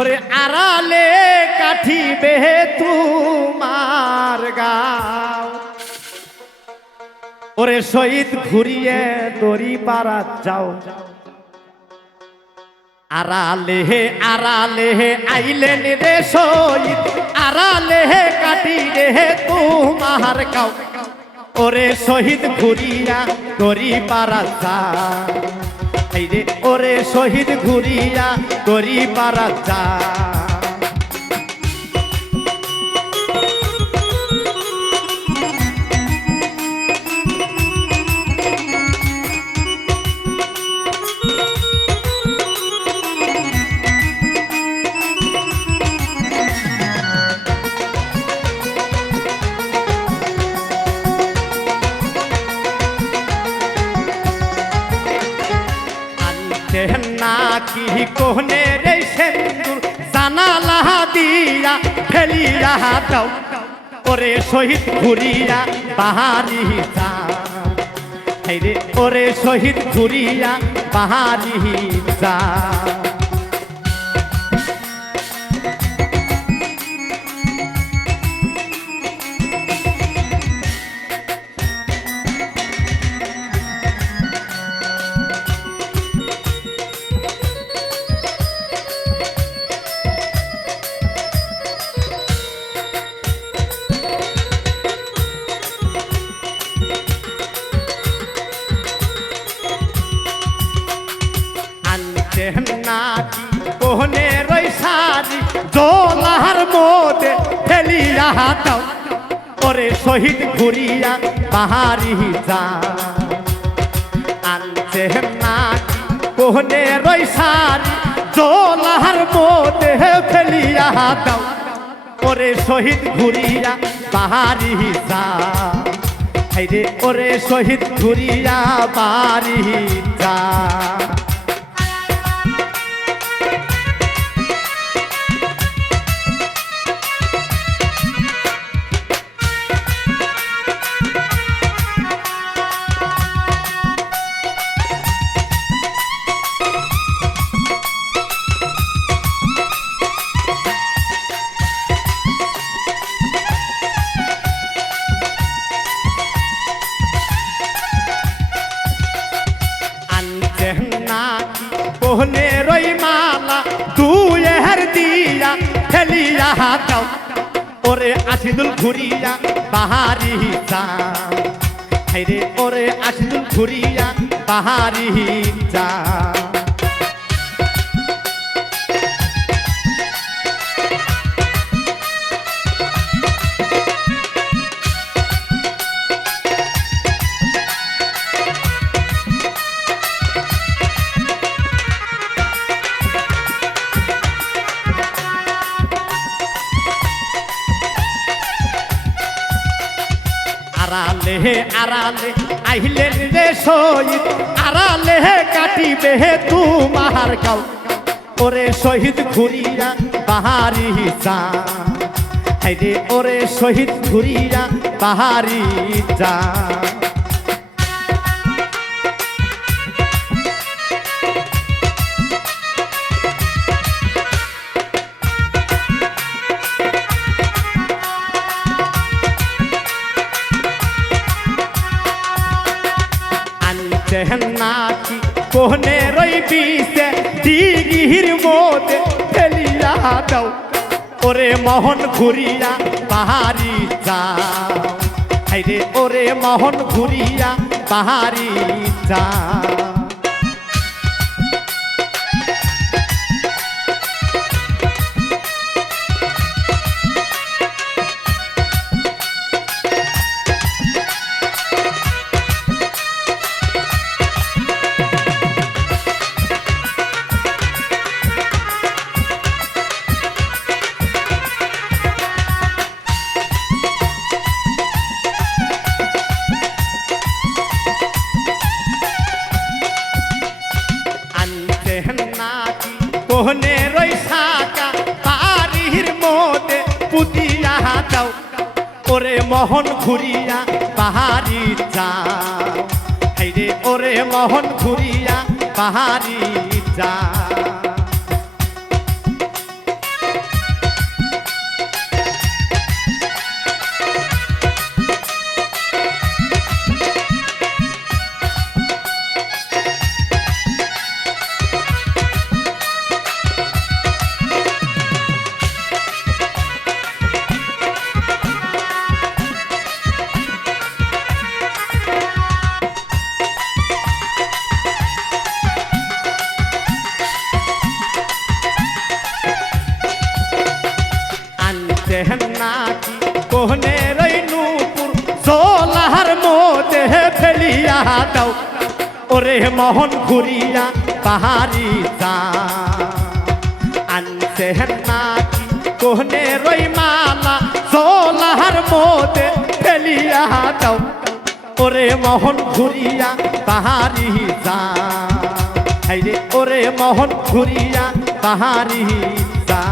ওরে আড়ালে কাঠিবে তোমার গাও, ওরে শহীদ ঘুরিয়ে দড়ি পাড়া যাও। আড়ালে আড়ালে আইলেন রে শহীদ, আড়ালে কাটি রে তোমার গাও, ওরে শহীদ ঘুরিয়া দড়ি পাড়া যাও। রে ওরে শহীদ ঘুরিয়া দড়ি পাড়া যাও। নাকি কোহনে রে সেন্দুর জানালা দিয়া ফেলিয়া দাও, ওরে শহীদ ঘুরিয়া বাহারি যাও। রে ওরে শহীদ ঘুরিয়া বাহারি যাও। নাকি কোহনে রই সারি জোলার মধ্যে ফেলিয়া দাও, ওরে শহীদ ঘুরিয়া বাহারি যাও। আনছে নাকি কোহনে রই সারি জোলার মধ্যে ফেলিয়া দাও, ওরে শহীদ ঘুরিয়া বাহারি যাও। রে ওরে শহীদ ঘুরিয়া বাহারি যাও। কোহনে রই মালা দুয়ের দিয়া ফেলিয়া দাও, ওরে আশিদুল ঘুরিয়া বাহারি যাও। রে ওরে আশিদুল ঘুরিয়া বাহারি যাও। আড়ালে আড়ালে আইলেন রে শহীদ, আড়ালে কাটিবে তোমার গাও, ওরে শহীদ ঘুরিয়া বাহারি যাও। রে ওরে শহীদ ঘুরিয়া বাহারি যাও। নাকি কোহনে রই বিষে দিঘির মধ্যে ফেলিয়া দাও, ওরে মোহন ঘুরিয়া বাহারি যাও। রে ওরে মোহন ঘুরিয়া বাহারি যাও। কোহনে রই সাকা বাড়ির মধ্যে পুতিয়া দাও, ওরে মোহন ঘুরিয়া বাহারি যাও। রে ওরে মোহন ঘুরিয়া বাহারি যাও। দাও ওরে মোহন ঘুরিয়া পাহাড়ি যা আনছে নাকি কোহনে রই মালা সোলাহার মধ্যে ফেলিয়া দাও ওরে মোহন ঘুরিয়া পাহাড়ি যা রে ওরে মোহন ঘুরিয়া পাহাড়ি যা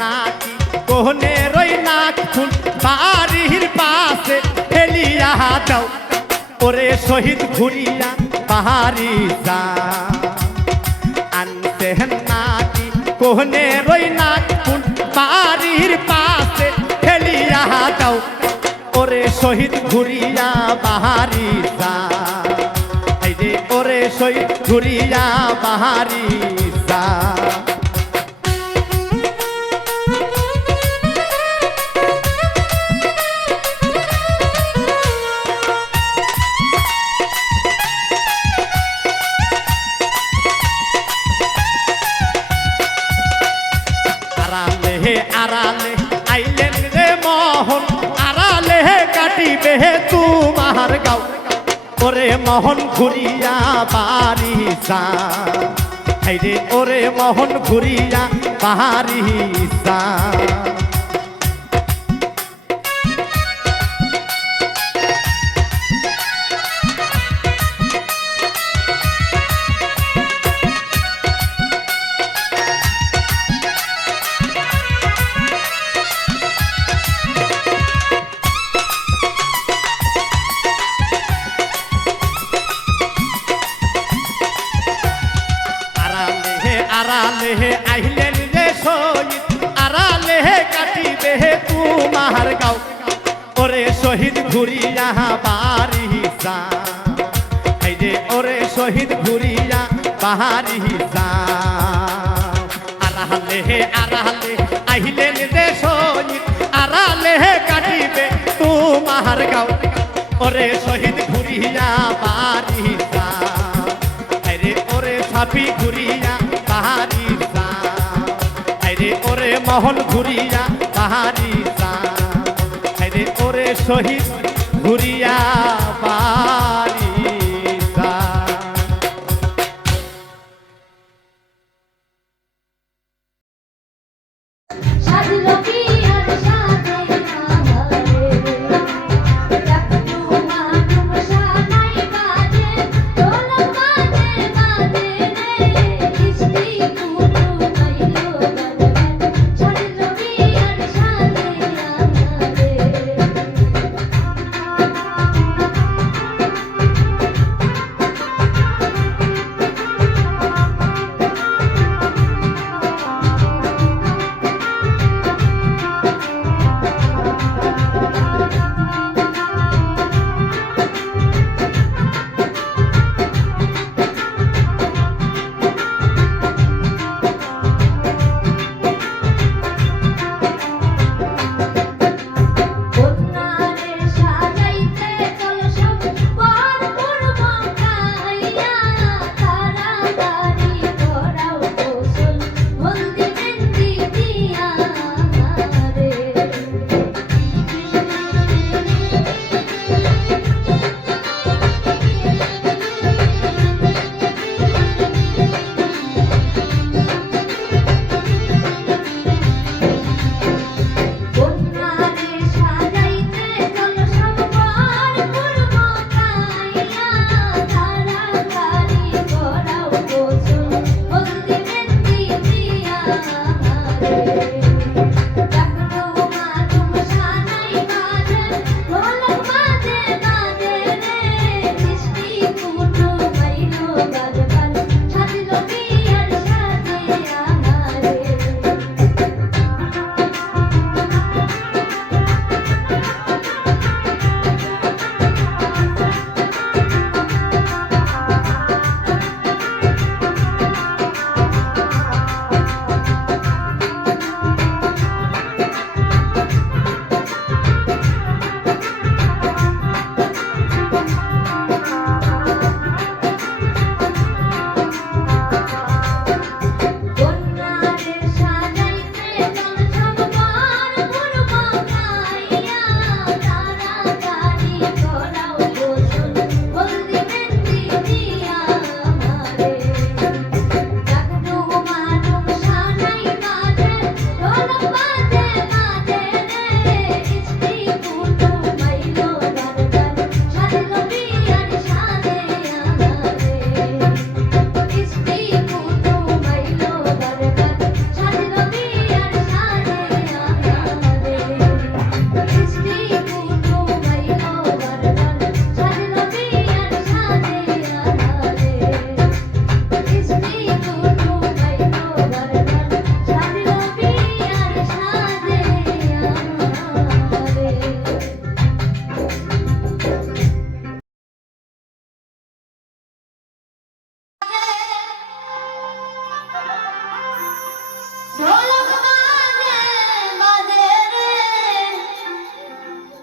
নাকি কোহনে রই নাক ফুল বাড়ির পাশে ফেলিয়া দাও ওরে শহীদ ঘুরিয়া পাহাড়ি যা আনতে নাকি কোহনে রই নাক ফুল বাড়ির পাশে ফেলিয়া দাও ওরে শহীদ ঘুরিয়া পাহাড়ি যা রে ওরে শহীদ ঘুরিয়া পাহাড়ি যা আড়ালে আইলেন রে মোহন আড়ালে কাটিবে তোমার গাও ওরে মোহন ঘুরিয়া বাড়ি যা রে ওরে মোহন ঘুরিয়া বাড়ি যা আড়ালে আইলেন রে শহীদ আড়ালে কাটিবে তোমার গাও ওরে শহীদ ঘুরিয়া বাড়ি যা রে ওরে শহীদ ঘুরিয়া বাড়ি যা আড়ালে আইলেন রে শহীদ আড়ালে কাটিবে তোমার গাও ওরে শহীদ ঘুরিয়া বাড়ি যা রে ওরে ছাপি ঘুরিয়া পাহাড়ি যা রে ওরে মোহন ঘুরিয়া পাহাড়ি যা রে ওরে শহীদ ঘুরিয়া বাড়ি যা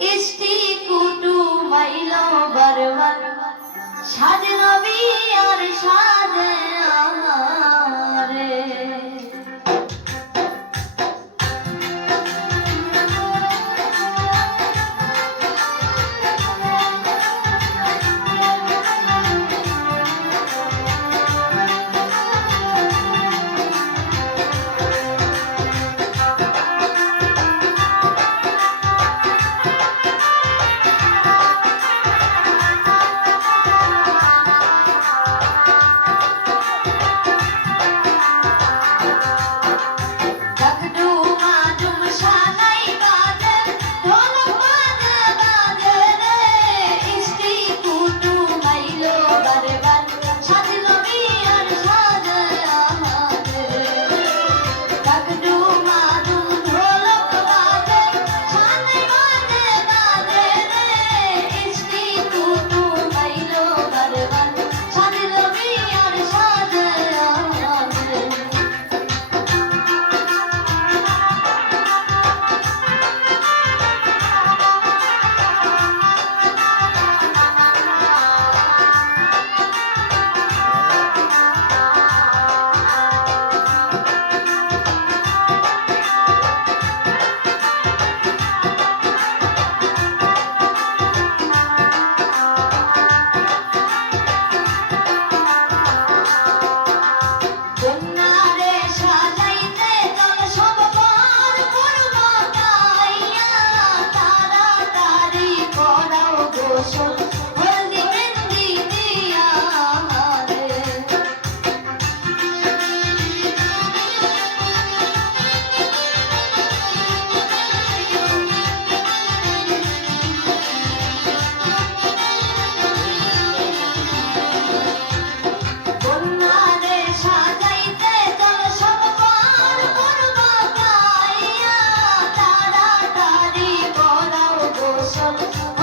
ইষ্টি কুটু মাইল বরবার সাজ নবী আর সাজ আমারে Thank you.